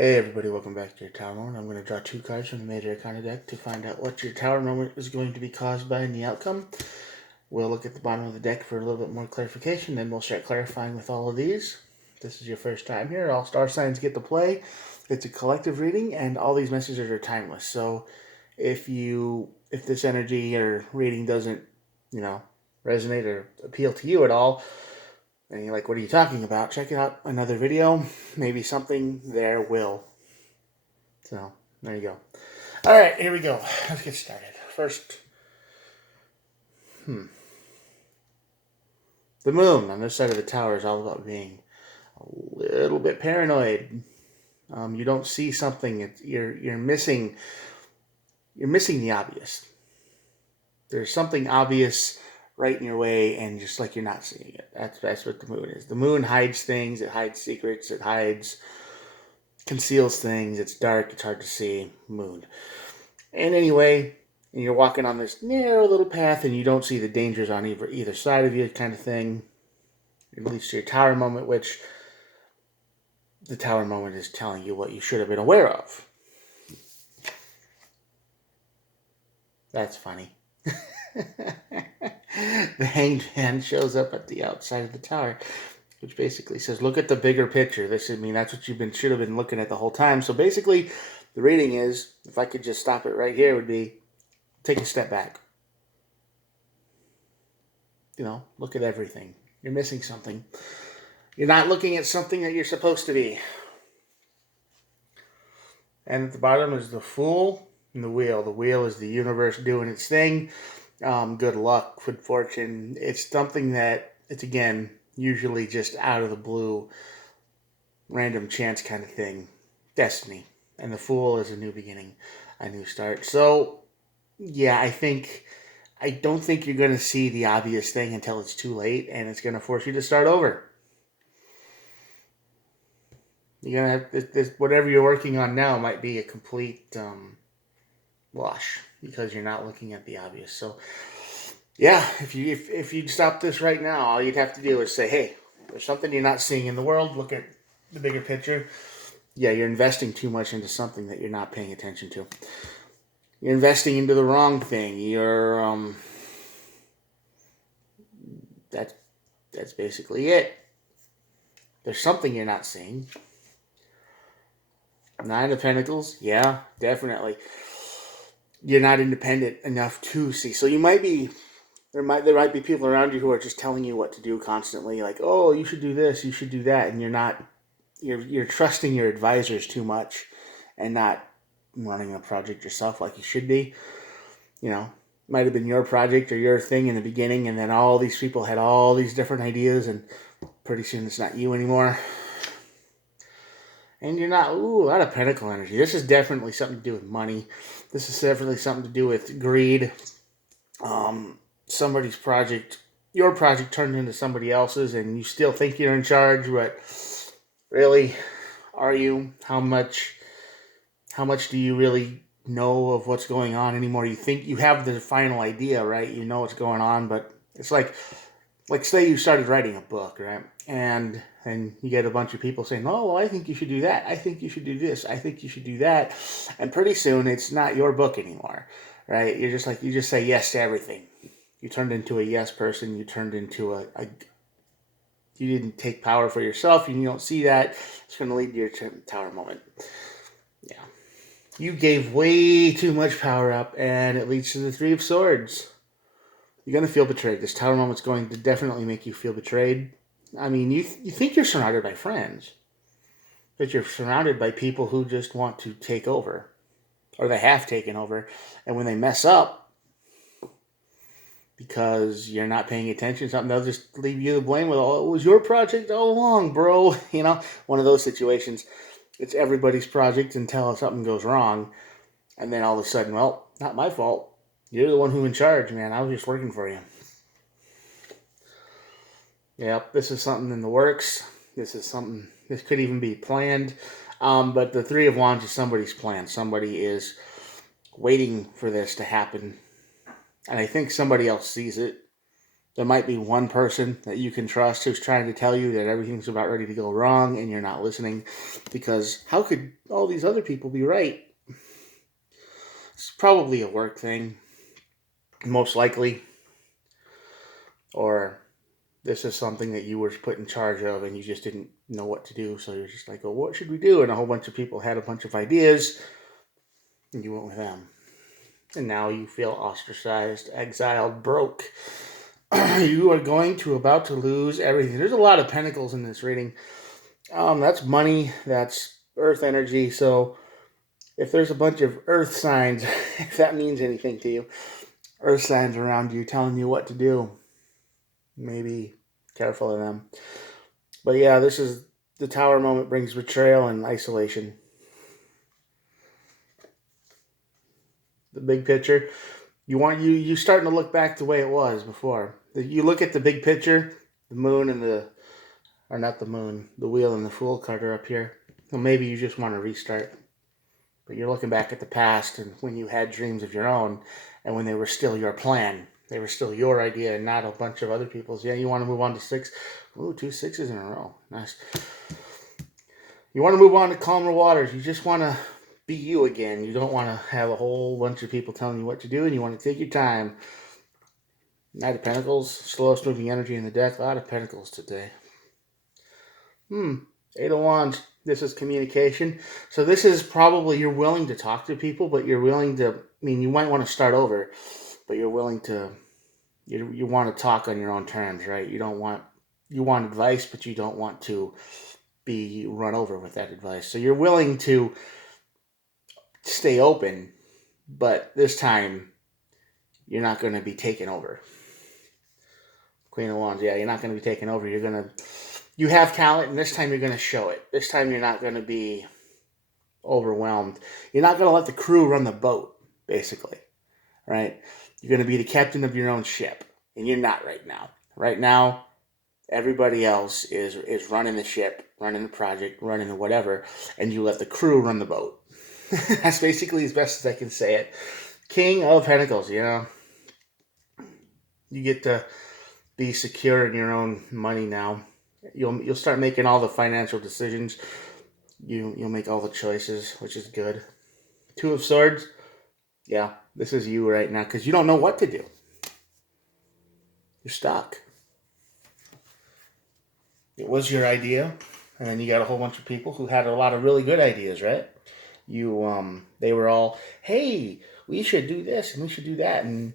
Hey everybody, welcome back to your tower moment. I'm going to draw two cards from the Major Arcana deck to find out what your tower moment is going to be caused by in the outcome. We'll look at the bottom of the deck for a little bit more clarification, then we'll start clarifying with all of these. If this is your first time here, all star signs get to play. It's a collective reading, and all these messages are timeless. So if this energy or reading doesn't, resonate or appeal to you at all, and you're like, what are you talking about? Check out another video. Maybe something there will. So, there you go. All right, here we go. Let's get started. First, the moon on this side of the tower is all about being a little bit paranoid. You don't see something. You're missing. You're missing the obvious. There's something obvious right in your way, and just like you're not seeing it. That's what the moon is. The moon hides things. It hides secrets. It conceals things. It's dark. It's hard to see. Moon. And anyway, and you're walking on this narrow little path, and you don't see the dangers on either side of you, kind of thing. It leads to your tower moment, which the tower moment is telling you what you should have been aware of. That's funny. The Hanged Man shows up at the outside of the tower, which basically says, look at the bigger picture. That's what you should have been looking at the whole time. So basically, the reading is, if I could just stop it right here, would be, take a step back. Look at everything. You're missing something. You're not looking at something that you're supposed to be. And at the bottom is the Fool and the Wheel. The Wheel is the universe doing its thing. Good luck, good fortune. It's something that, it's again, usually just out of the blue, random chance kind of thing. Destiny. And the Fool is a new beginning, a new start. So, yeah, I don't think you're going to see the obvious thing until it's too late, and it's going to force you to start over. You're going to have this, whatever you're working on now might be a complete wash because you're not looking at the obvious. So, yeah, if you stop this right now, all you'd have to do is say, hey, there's something you're not seeing in the world. Look at the bigger picture. Yeah, you're investing too much into something that you're not paying attention to. You're investing into the wrong thing. That's basically it. There's something you're not seeing. Nine of Pentacles, yeah, definitely. You're not independent enough to see. So you might be, there might be people around you who are just telling you what to do constantly, like, oh, you should do this, you should do that, and you're trusting your advisors too much, and not running a project yourself like you should be. Might have been your project or your thing in the beginning, and then all these people had all these different ideas, and pretty soon it's not you anymore. And you're not, a lot of pentacle energy. This is definitely something to do with money. This is definitely something to do with greed. Somebody's project, your project turned into somebody else's, and you still think you're in charge, but really, are you? How much do you really know of what's going on anymore? You think you have the final idea, right? You know what's going on, but it's like say you started writing a book, right? And you get a bunch of people saying, oh, well, I think you should do that. I think you should do this. I think you should do that. And pretty soon it's not your book anymore, right? You just say yes to everything. You turned into a yes person. You turned into you didn't take power for yourself. And you don't see that. It's going to lead to your tower moment. Yeah. You gave way too much power up, and it leads to the Three of Swords. You're going to feel betrayed. This tower moment's going to definitely make you feel betrayed. I mean, you think you're surrounded by friends, but you're surrounded by people who just want to take over, or they have taken over, and when they mess up, because you're not paying attention to something, they'll just leave you the blame with, oh, it was your project all along, bro. One of those situations. It's everybody's project until something goes wrong, and then all of a sudden, well, not my fault. You're the one who's in charge, man. I was just working for you. Yep, this is something in the works. This could even be planned. But the Three of Wands is somebody's plan. Somebody is waiting for this to happen. And I think somebody else sees it. There might be one person that you can trust who's trying to tell you that everything's about ready to go wrong and you're not listening, because how could all these other people be right? It's probably a work thing, most likely, or this is something that you were put in charge of and you just didn't know what to do. So you're just like, oh, what should we do? And a whole bunch of people had a bunch of ideas and you went with them. And now you feel ostracized, exiled, broke. You are about to lose everything. There's a lot of pentacles in this reading. That's money, that's earth energy. So if there's a bunch of earth signs, if that means anything to you, earth signs around you telling you what to do, maybe careful of them. But yeah, this is the Tower moment, brings betrayal and isolation. The big picture, you starting to look back the way it was before. You look at the big picture, the moon and the wheel and the Fool card are up here. Well, maybe you just want to restart. But you're looking back at the past and when you had dreams of your own and when they were still your plan. They were still your idea and not a bunch of other people's. Yeah, you want to move on to 6. Ooh, 2 6s in a row. Nice. You want to move on to calmer waters. You just want to be you again. You don't want to have a whole bunch of people telling you what to do, and you want to take your time. Knight of Pentacles, slowest moving energy in the deck. A lot of Pentacles today. 8 of Wands. This is communication. So this is probably you're willing to talk to people, but you're willing to, you might want to start over, but you're willing to, you want to talk on your own terms, right? You want advice, but you don't want to be run over with that advice. So you're willing to stay open, but this time you're not going to be taken over. Queen of Wands, yeah, you're not going to be taken over. You have talent, and this time you're going to show it. This time you're not going to be overwhelmed. You're not going to let the crew run the boat, basically, right? You're going to be the captain of your own ship, and you're not right now. Right now, everybody else is running the ship, running the project, running the whatever, and you let the crew run the boat. That's basically as best as I can say it. King of Pentacles, you get to be secure in your own money now. You'll start making all the financial decisions. You'll make all the choices, which is good. 2 of Swords. Yeah, this is you right now because you don't know what to do. You're stuck. It was your idea, and then you got a whole bunch of people who had a lot of really good ideas, right? They were all, hey, we should do this and we should do that, and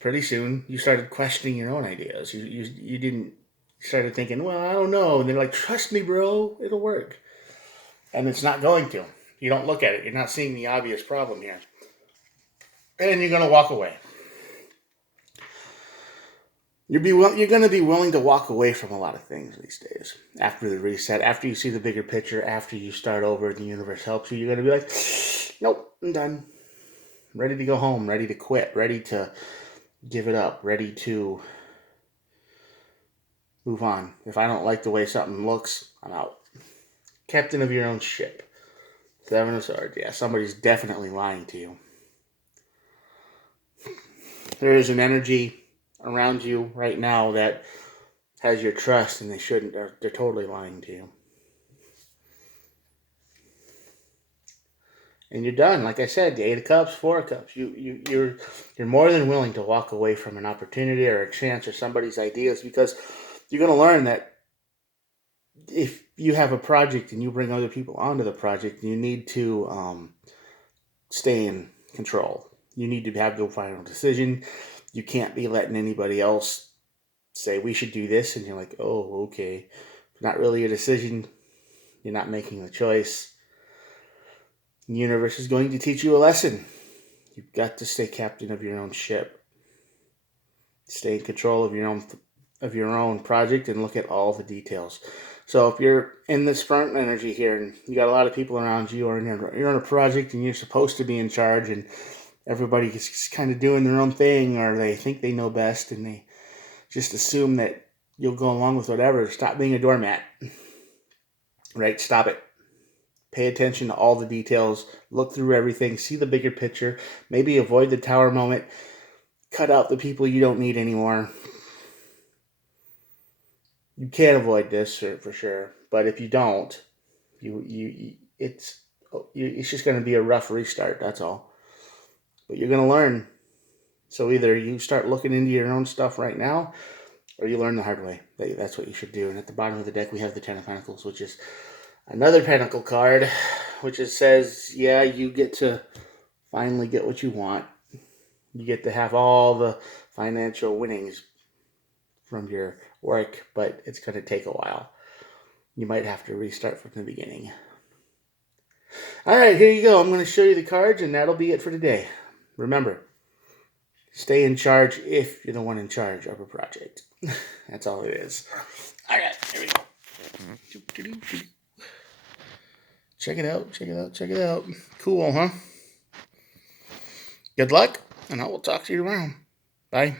pretty soon you started questioning your own ideas. You started thinking, well, I don't know, and they're like, trust me, bro, it'll work, and it's not going to. You don't look at it. You're not seeing the obvious problem here, and you're gonna walk away. You're going to be willing to walk away from a lot of things these days. After the reset, after you see the bigger picture, after you start over and the universe helps you, you're going to be like, nope, I'm done. Ready to go home, ready to quit, ready to give it up, ready to move on. If I don't like the way something looks, I'm out. Captain of your own ship. 7 of Swords. Yeah, somebody's definitely lying to you. There is an energy around you right now that has your trust, and they shouldn't. They're totally lying to you. And you're done. Like I said, the 8 of Cups, 4 of Cups. You're more than willing to walk away from an opportunity or a chance or somebody's ideas, because you're going to learn that if you have a project and you bring other people onto the project, you need to stay in control. You need to have the final decision. You can't be letting anybody else say, we should do this, and you're like, oh, okay. It's not really a decision. You're not making the choice. The universe is going to teach you a lesson. You've got to stay captain of your own ship. Stay in control of your own project and look at all the details. So if you're in this front energy here and you got a lot of people around you, or you're on a project and you're supposed to be in charge, and everybody is kind of doing their own thing, or they think they know best and they just assume that you'll go along with whatever, stop being a doormat. Right? Stop it. Pay attention to all the details. Look through everything. See the bigger picture. Maybe avoid the Tower moment. Cut out the people you don't need anymore. You can't avoid this for sure. But if you don't, it's just going to be a rough restart. That's all. But you're going to learn. So either you start looking into your own stuff right now, or you learn the hard way. That's what you should do. And at the bottom of the deck, we have the Ten of Pentacles, which is another Pentacle card, which says, yeah, you get to finally get what you want. You get to have all the financial winnings from your work, but it's going to take a while. You might have to restart from the beginning. All right, here you go. I'm going to show you the cards, and that'll be it for today. Remember, stay in charge if you're the one in charge of a project. That's all it is. All right, here we go. Check it out, check it out, check it out. Cool, huh? Good luck, and I will talk to you tomorrow. Bye.